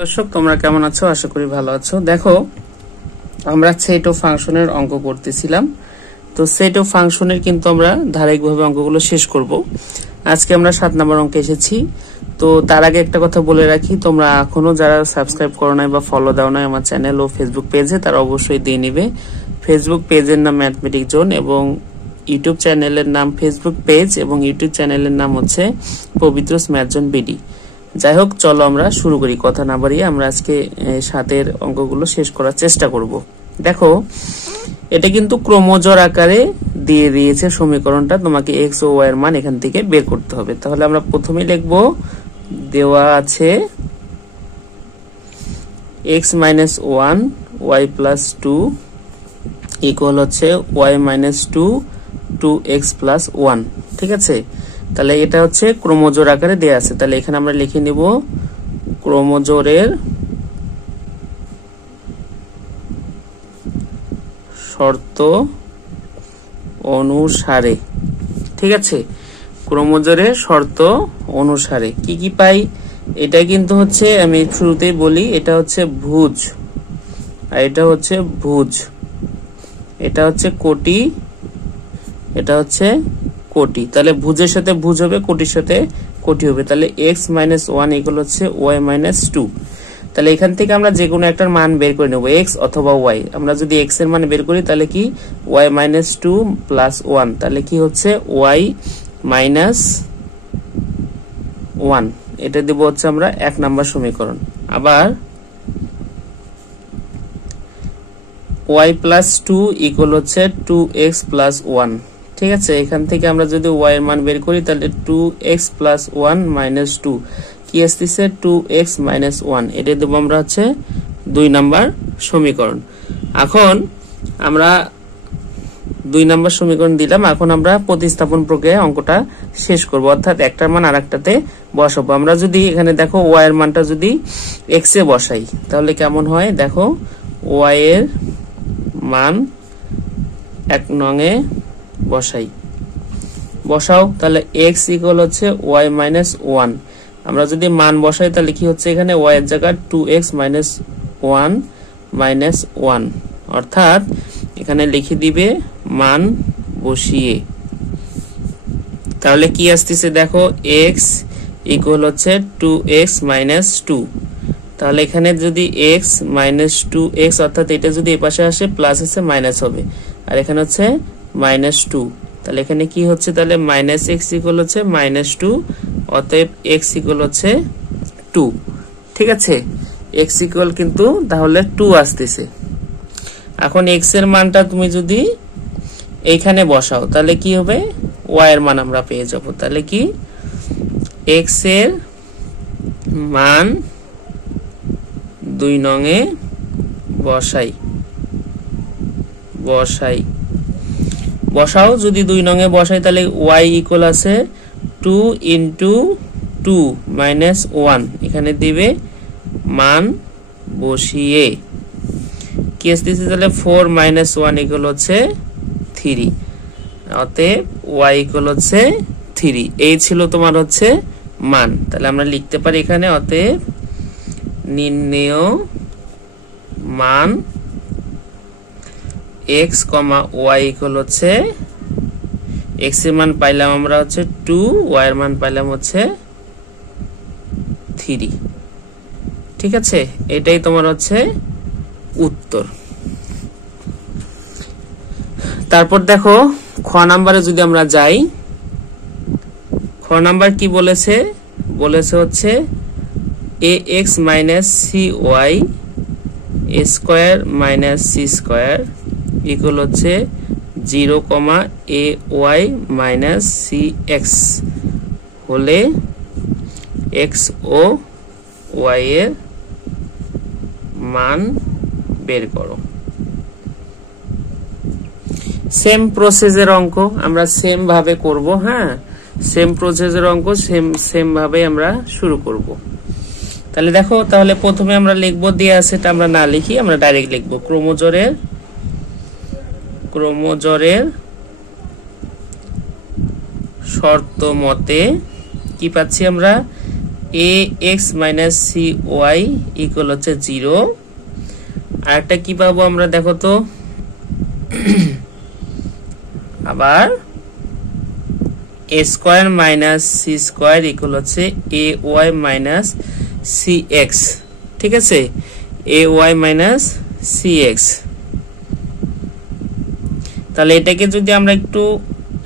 দর্শক তোমরা কেমন আছো? আশা করি ভালো আছো। দেখো আমরা সেট অফ ফাংশনের অঙ্ক করতেছিলাম, তো সেট অফ ফাংশনের কিন্তু আমরা ধারাবাহিকভাবে অঙ্কগুলো শেষ করব। আজকে আমরা 7 নম্বর অঙ্কে এসেছি। তো তার আগে একটা কথা বলে রাখি, তোমরা এখনো যারা সাবস্ক্রাইব করো নাই বা ফলো দাও নাই আমার চ্যানেল ও ফেসবুক পেজে, তারা অবশ্যই দিয়ে নিবে। ফেসবুক পেজের নাম ম্যাথমেটিক জোন এবং ইউটিউব চ্যানেলের নাম ফেসবুক পেজ এবং ইউটিউব চ্যানেলের নাম হচ্ছে পবিত্র ম্যাথ জোন বিডি। যাই হোক, চলো আমরা শুরু করি। কথা না বাড়িয়ে আমরা আজকে 7 অঙ্কগুলো শেষ করার চেষ্টা করব। দেখো এটা কিন্তু ক্রমজোর আকারে দিয়ে দিয়েছে সমীকরণটা, তোমাকে এক্স ও ওয়াই এর মান এখান থেকে বের করতে হবে। তাহলে আমরা প্রথমেই লিখব, দেওয়া আছে X minus 1 Y plus 2 equal হচ্ছে ওয়াই মাইনাস 2 2x প্লাস 1। ঠিক আছে, তাহলে এটা হচ্ছে ক্রমজোর আকারে দেয়া আছে। তাহলে এখানে আমরা লিখে নিব ক্রমজোরের শর্ত অনুসারে। ঠিক আছে, ক্রমজোরের শর্ত অনুসারে কি কি পাই, এটা কিন্তু হচ্ছে আমি শুরুতেই বলি, এটা হচ্ছে ভুজ আর এটা হচ্ছে ভুজ, এটা হচ্ছে কোটি, এটা হচ্ছে কোটি। তাহলে ভুজের সাথে ভুজ হবে, কোটির সাথে কোটি হবে। তাহলে x মাইনাস 1 ইকুয়াল হচ্ছে y মাইনাস 2। তাহলে এখান থেকে আমরা যে কোনো একটার মান বের করে নেব, x অথবা y। আমরা যদি x এর মান বের করি তাহলে কি y মাইনাস 2 প্লাস 1, তাহলে কি হচ্ছে y মাইনাস 1। এটা দেব হচ্ছে আমরা 1 নাম্বার সমীকরণ। আবার y প্লাস 2 ইকুয়াল হচ্ছে 2x প্লাস 1। ঠিক আছে, এখান থেকে আমরা যদি y এর মান বের করি তাহলে 2x প্লাস 1 মাইনাস 2 কি আসতেছে 2x মাইনাস 1। এটা দেব আমরা হচ্ছে 2 নাম্বার সমীকরণ। এখন আমরা 2 নাম্বার সমীকরণ দিলাম, এখন আমরা প্রতিস্থাপন প্রক্রিয়ায় অঙ্কটা শেষ করব, অর্থাৎ একটার মান আরেকটাতে বসাবো। আমরা যদি এখানে দেখো y এর মানটা যদি x এ বসাই তাহলে কেমন হয়, দেখো y এর মান 1 নং এ বসাও, তাহলে x ইকুয়াল হচ্ছে y মাইনাস 1। আমরা যদি মান বসাই তাহলে কি হচ্ছে, এখানে y এর জায়গায় 2x মাইনাস 1 মাইনাস 1, অর্থাৎ এখানে লিখে দিবে মান বসিয়ে। তাহলে কি আসতেছে দেখো, x ইকুয়াল হচ্ছে 2x মাইনাস 2। তাহলে এখানে যদি x মাইনাস 2x, অর্থাৎ এটা যদি এই পাশে আসে প্লাস আছে মাইনাস হবে, আর এখানে হচ্ছে মাইনাস 2। তাহলে এখানে কি হচ্ছে, তাহলে মাইনাস x ইকুয়াল হচ্ছে মাইনাস 2, অতএব x ইকুয়াল হচ্ছে 2। ঠিক আছে, x ইকুয়াল কিন্তু তাহলে 2 আসতেছে। এখন x এর মানটা তুমি যদি এইখানে বসাও তাহলে কি হবে, y এর মান আমরা পেয়ে যাব। তাহলে কি x এর মান 2 নং এ বসাও। যদি 2 নং এ বসাই তাহলে y ইকুয়াল আছে 2 ইন্টু 2 মাইনাস 1, এখানে দিবে মান বসিয়ে কি আসতেছে, তাহলে 4 মাইনাস 1 ইকুয়াল হচ্ছে 3, অতএব y ইকুয়াল হচ্ছে 3। এই ছিল তোমার হচ্ছে মান। তাহলে আমরা লিখতে পারি এখানে, অতএব নির্ণেয় মান x, y ইকুয়াল হচ্ছে x এর মান পাইলাম আমরা হচ্ছে 2, y এর মান পাইলাম হচ্ছে 3। ঠিক আছে, এটাই তোমার হচ্ছে উত্তর। তারপর দেখো খ নাম্বারে যদি আমরা যাই, খ নাম্বার কি বলেছে হচ্ছে ax minus cy a square minus c square equal হচ্ছে 0, ay মাইনাস cx হলে x ও y এর মান বের করো। সেম প্রসেসের অঙ্ক আমরা সেম ভাবে করব। হ্যাঁ, সেম প্রসেসের অঙ্ক সেম ভাবে আমরা শুরু করব। তাহলে দেখো, তাহলে প্রথমে আমরা লিখব, দেয়া আছে এটা আমরা না লিখি, আমরা ডাইরেক্ট লিখব ক্রমজোরের শর্ত মতে কি পাচ্ছি আমরা, ax minus C Y equal হচ্ছে 0। আর একটা কি পাবো আমরা দেখো তো, আবার a square minus C square equal হচ্ছে a y minus C X. ঠিক আছে, a y minus C X. তাহলে এটাকে যদি আমরা একটু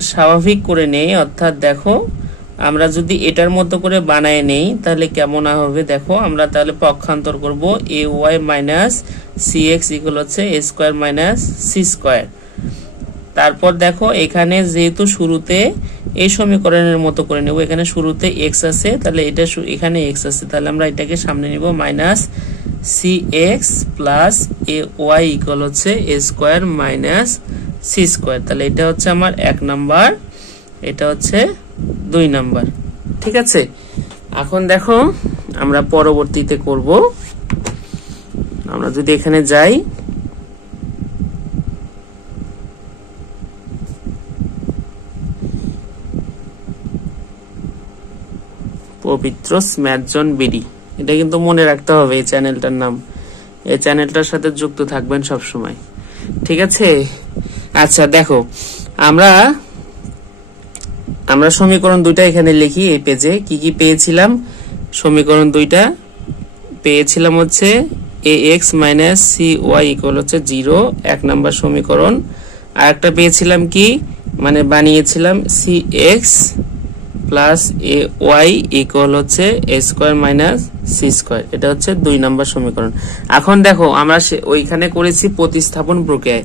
স্বাভাবিক করে নেই, অর্থাৎ দেখো আমরা যদি এটার মতো করে বানায় নেই তাহলে কেমন হবে দেখো, আমরা তাহলে পক্ষান্তর করব a y minus C X equal হচ্ছে a square minus C square. তারপর দেখো এখানে যেহেতু শুরুতে এই সমীকরণের মতো করে নেব, এখানে শুরুতে x আছে, তাহলে এটা এখানে x আছে, তাহলে আমরা এটাকে সামনে নিব minus C X plus A Y equal হচ্ছে a square minus C square. তাহলে এটা হচ্ছে আমার 1 নাম্বার, এটা হচ্ছে 2 নাম্বার। ঠিক আছে, এখন দেখো আমরা পরবর্তীতে করব। আমরা যদি এখানে যাই, পবিত্র স্ম্যাথজন বিডি, এটা কিন্তু মনে রাখতে হবে এই চ্যানেলটার নাম। এই চ্যানেলটার সাথে যুক্ত থাকবেন সব সময়। ঠিক আছে, আচ্ছা দেখো আমরা সমীকরণ 2টা এখানে লিখি। এই পেজে কি কি পেয়েছিলাম? সমীকরণ 2টা পেয়েছিলাম হচ্ছে ax minus C Y equal হচ্ছে 0, 1 নাম্বার সমীকরণ। আর একটা পেয়েছিলাম কি, মানে বানিয়েছিলাম C X plus A Y equal হচ্ছে এ স্কয়ার মাইনাস সি স্কয়ার, এটা হচ্ছে 2 নাম্বার সমীকরণ। এখন দেখো আমরা ওইখানে করেছি প্রতিস্থাপন প্রক্রিয়ায়,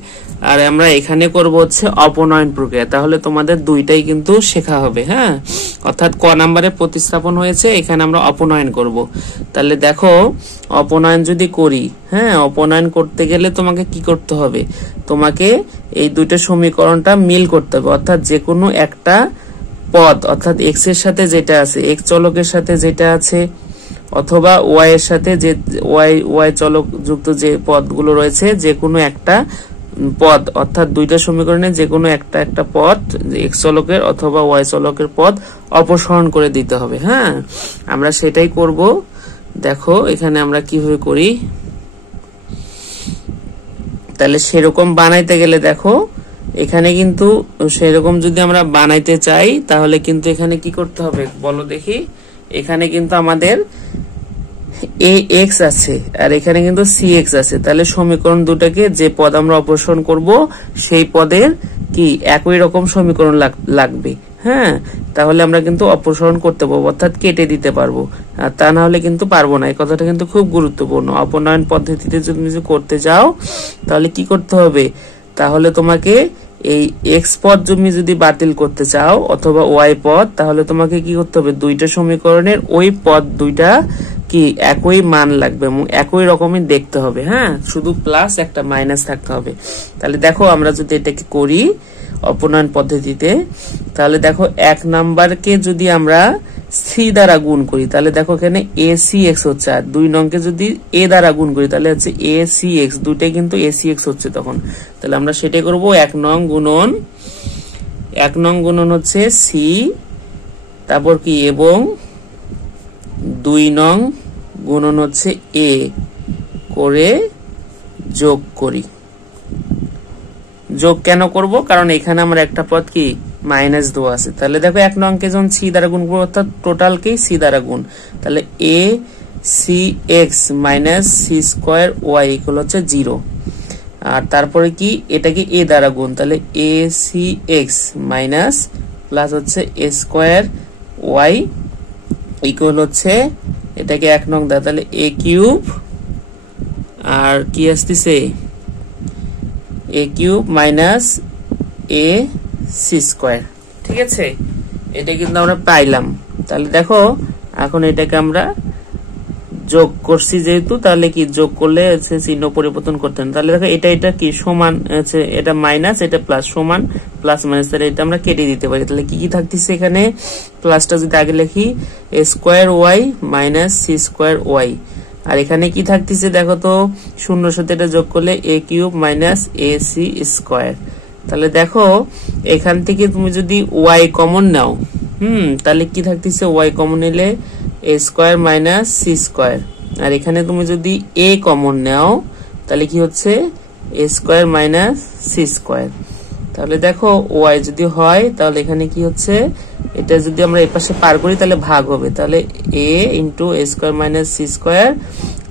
আর আমরা এখানে করব হচ্ছে অপনয়ন প্রক্রিয়া। তাহলে তোমাদের দুইটাই কিন্তু শেখা হবে। হ্যাঁ, অর্থাৎ ক নাম্বারে প্রতিস্থাপন হয়েছে, এখানে আমরা অপনয়ন করব। তাহলে দেখো অপনয়ন যদি করি, হ্যাঁ অপনয়ন করতে গেলে তোমাকে কি করতে হবে? তোমাকে এই দুইটা সমীকরণটা মিল করতে হবে, অর্থাৎ যে কোনো একটা পদ, অর্থাৎ এক্স এর সাথে যেটা আছে, এক্স চলকের সাথে যেটা আছে, অথবা ওয়াই এর সাথে যে ওয়াই চলক যুক্ত যে পদগুলো রয়েছে, যে কোনো একটা পদ, অর্থাৎ দুইটা সমীকরণে যে কোনো একটা পদ এক্স চলকের অথবা ওয়াই চলকের পদ অপসারণ করে দিতে হবে। হ্যাঁ, আমরা সেটাই করব। দেখো এখানে আমরা কিভাবে করি। তাহলে সেরকম বানাইতে গেলে দেখো এখানে কিন্তু সেরকম যদি আমরা বানাইতে চাই তাহলে কিন্তু এখানে কি করতে হবে বলো দেখি। এখানে কিন্তু আমাদের ax আছে আর এখানে কিন্তু cx আছে, তাহলে সমীকরণ দুটাকে যে পদ আমরা অপসারণ করব সেই পদের কি একই রকম সমীকরণ লাগবে। হ্যাঁ, তাহলে আমরা কিন্তু অপসারণ করতে পারবো, অর্থাৎ কেটে দিতে পারবো, আর তা না হলে কিন্তু পারবো না। এই কথাটা কিন্তু খুব গুরুত্বপূর্ণ। অপনয়ন পদ্ধতিতে যদি তুমি করতে যাও তাহলে কি করতে হবে, তাহলে তোমাকে এই এক্স পদ তুমি যদি বাতিল করতে চাও অথবা ওয়াই পদ, তাহলে তোমাকে কি করতে হবে, দুইটা সমীকরণের ওই পদ দুইটা কি একই মান লাগবে এবং একই রকমই দেখতে হবে। হ্যাঁ, শুধু প্লাস একটা মাইনাস থাকতে হবে। তাহলে দেখো আমরা যদি এটাকে করি অপনয়ন পদ্ধতিতে, তাহলে দেখো 1 নাম্বারকে যদি আমরা সি দ্বারা গুণ করি তাহলে দেখো এখানে এ সি এক্স হচ্ছে, আর 2 নংকে যদি এ দ্বারা গুণ করি তাহলে হচ্ছে এ সি এক্স, দুইটাই কিন্তু এ সি এক্স হচ্ছে তখন। তাহলে আমরা সেটাই করবো, 1 নং গুণন হচ্ছে সি, তারপর কি এবং 2 নং গুণন হচ্ছে এ করে যোগ করি। যোগ কেন করব, কারণ এখানে আমরা একটা পদ কি মাইনাস দেওয়া আছে। তাহলে দেখো 1 নংকে যখন সি দ্বারা গুণ করবো অর্থাৎ টোটালকেই সি দ্বারা গুণ, তাহলে A C X minus C square Y equal হচ্ছে 0। আর তারপরে কি এটাকে এ দ্বারা গুণ, তাহলে A C X minus plus হচ্ছে এ স্কোয়ার ওয়াই ইকুয়াল হচ্ছে এটাকে 1 নং দেয়, তাহলে এ কিউব আর কি আসতেছে A cube minus A C square. ঠিক আছে, এটা কিন্তু আমরা পাইলাম। তাহলে দেখো এখন এটাকে আমরা যোগ করছি যেহেতু, তাহলে কি যোগ করলে চিহ্ন পরিবর্তন করতে হবে। তাহলে দেখো এটা কি সমান আছে, এটা মাইনাস এটা প্লাস, সমান প্লাস মাইনাস, তাহলে এটা আমরা কেটে দিতে পারি। তাহলে কি কি থাকতেছে এখানে, প্লাসটা যদি আগে লিখি A square Y minus C square Y, আর এখানে কি থাকতেছে দেখো তো, শূন্যর সাথে এটা যোগ করলে A cube minus A C square. তাহলে দেখো এখান থেকে তুমি যদি ওয়াই কমন নাও, তাহলে কি থাকতেছে, ওয়াই কমন নিলে a square minus c square, আর এখানে তুমি যদি a কমন নাও তাহলে কি হচ্ছে a square minus c square. তাহলে দেখো y যদি হয় তাহলে এখানে কি হচ্ছে, এটা যদি আমরা এই পাশে পার করি তাহলে ভাগ হবে, তাহলে a into a square minus c square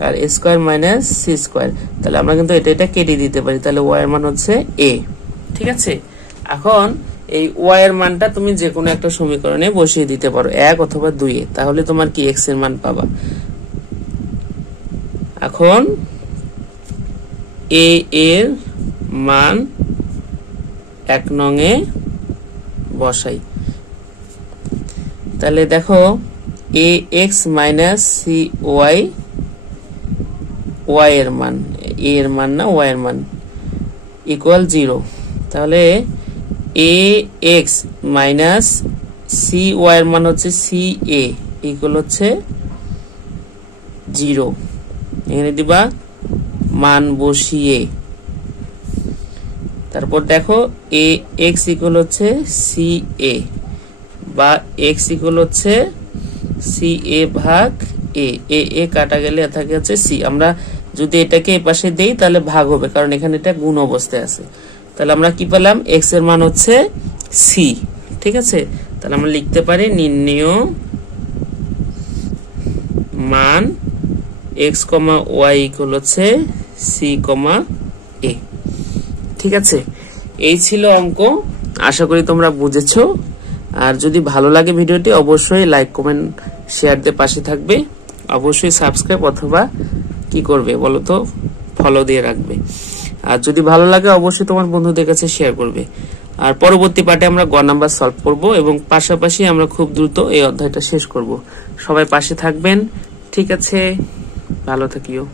আর a square minus c square. তাহলে আমরা কিন্তু এটা কেটে দিতে পারি, তাহলে y এর মান হচ্ছে a। ঠিক আছে, এখন এই y এর মানটা তুমি যে কোনো একটা সমীকরণে বসিয়ে দিতে পারো 1 অথবা 2 এ, তাহলে তোমার কি x এর মান পাবা। এখন a এর মান 1 নং এ বসাই, তাহলে দেখো ax মাইনাস cy, y এর মান, a এর মান না y এর মান ইকুয়াল 0। তাহলে ax মাইনাস cy এর মান হচ্ছে ca ইকুয়াল হচ্ছে 0। এখানে দিবা মান বসিয়ে, তারপর দেখো ax ইকুয়াল হচ্ছে ca বা x ইকুয়াল হচ্ছে ca ভাগ a, a কাটা গেলে থাকে হচ্ছে c। আমরা যদি এটাকে এই পাশে দেই তাহলে ভাগ হবে, কারণ এখানে এটা গুণ অবস্থায় আছে। তাহলে আমরা কি পেলাম, x এর মান হচ্ছে c। ঠিক আছে, তাহলে আমরা লিখতে পারি নির্ণেয় মান x, y ইকুয়াল হচ্ছে c, a। ঠিক আছে, এই ছিল অঙ্ক। আশা করি তোমরা বুঝেছো। আর যদি ভালো লাগে ভিডিওটি অবশ্যই লাইক, কমেন্ট, শেয়ার দিয়ে পাশে থাকবে। অবশ্যই সাবস্ক্রাইব অথবা কি করবে বলো তো, ফলো দিয়ে রাখবে। আর যদি ভালো লাগে অবশ্যই তোমার বন্ধুদের কাছে শেয়ার করবে। আর পরবর্তী পার্টে আমরা গ নাম্বার সলভ করব এবং পাশাপাশি আমরা খুব দ্রুত এই অধ্যায়টা শেষ করব। সবাই পাশে থাকবেন। ঠিক আছে, ভালো থাকিও।